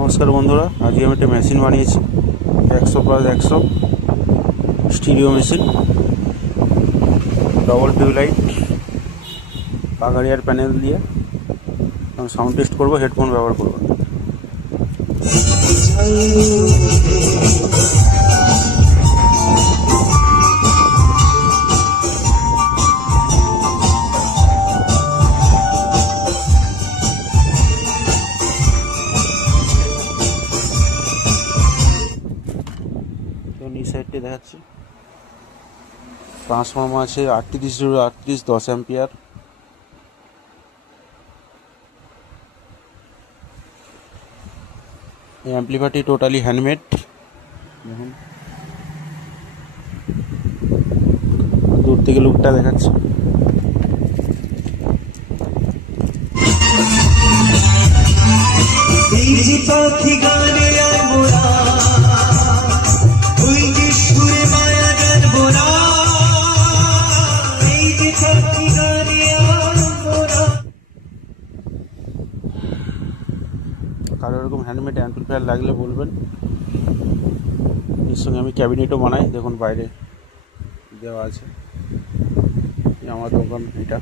নমস্কার বন্ধুরা, আজকে আমি একটা মেশিন বানিয়েছি 100+100 স্টিরিও মেশিন, ডবল টিউবলাইট পাগাড়িয়ার প্যানেল দিয়ে আমি সাউন্ড টেস্ট করবো, হেডফোন ব্যবহার করবো। এই সাইডটি দেখাচ্ছি, ট্রান্সফর্মার আছে 38 10 অ্যাম্পিয়ার। এই অ্যাম্প্লিফায়ারটি টোটালি হ্যান্ডমেড। দেখুন দূর থেকে লুকটা দেখাচ্ছি। কারো এরকম হ্যান্ডমেড অ্যাম্প্লিফায়ার লাগলে বলবেন। এর সঙ্গে আমি ক্যাবিনেটও বানাই, দেখুন বাইরে দেওয়া আছে। আমার দোকান এটা।